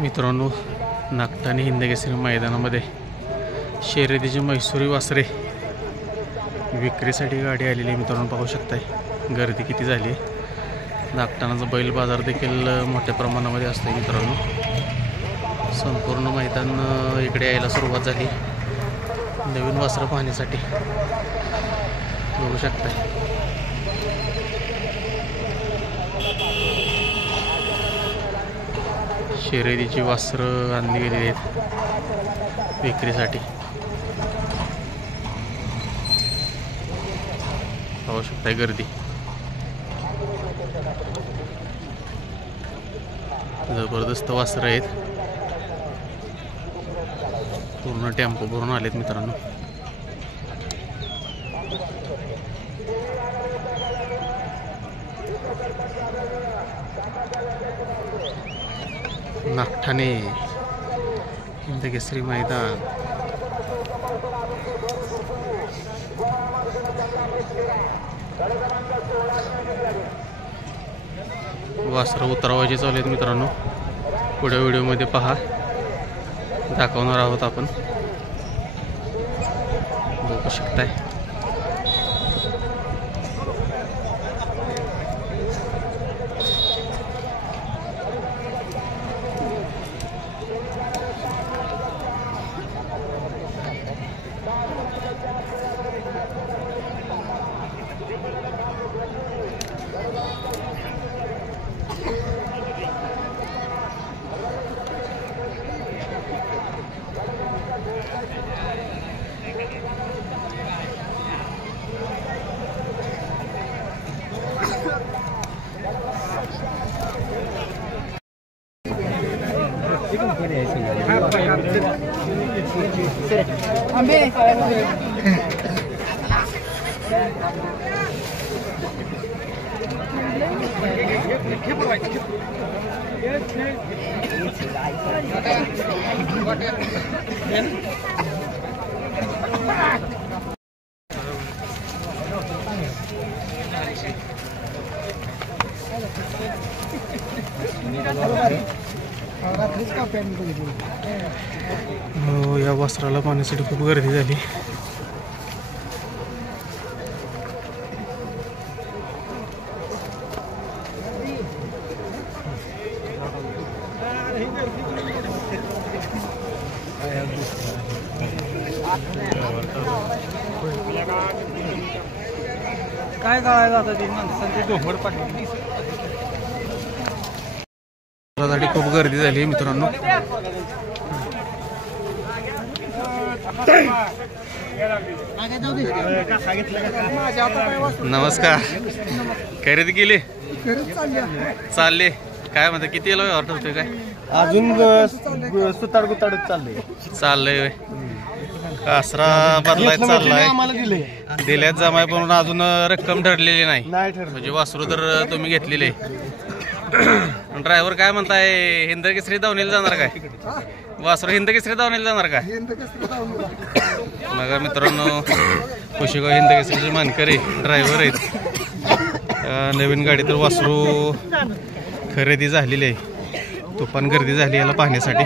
मित्रांनो, नागठाणे हिंदकेसरी मैदानामध्ये शर्यतीची म्हैसूरी वासरे विक्रीसाठी गाडी आलेली आहे. मित्रांनो पाहू शकताय गर्दी किती झाली आहे. नागठाणाचा बैल बाजार देखील मोठ्या प्रमाणामध्ये असतो. मित्रांनो, संपूर्ण मैदान इकडे यायला सुरुवात झाली नवीन वासरं पाहण्यासाठी. बघू शकताय शर्यतीची वासरं आणली गेलेली आहेत विक्रीसाठी. पाहू शकताय गर्दी. जबरदस्त वासरं आहेत. पूर्ण टेम्पो भरून आलेत मित्रांनो. नागठाणे हिंदकेसरी मैदान. वासरं उतरवायचे चालू आहेत मित्रांनो. पुढे व्हिडिओमध्ये पहा, दाखवणार आहोत आपण. बघू शकताय या वासराला पाहण्यासाठी खूप गर्दी झाली. काय कळायला आता ती माणसांची डोंगर पडली. खूप गर्दी झाली मित्रांनो. नमस्कार. खरेदी केली चालले काय म्हणते? किती ऑर्डर होते काय? अजून सुताड गुताडच चाललंय. कासरा बदलायचा चाललाय. दिल्यात जमाय पण अजून रक्कम ठरलेली नाही. म्हणजे वासरू तर तुम्ही घेतलेले. ड्रायव्हर काय म्हणताय? हिंदकेसरी दावणीला जाणार काय? वासरू हिंदकेसरी दावणीला जाणार काय? बघा मित्रांनो, कुशेगाव हिंदकेसरीचे मानकरी ड्रायव्हर आहेत. नवीन गाडी तर वासरू खरेदी झालेली आहे. तुफान गर्दी झाली याला पाहण्यासाठी.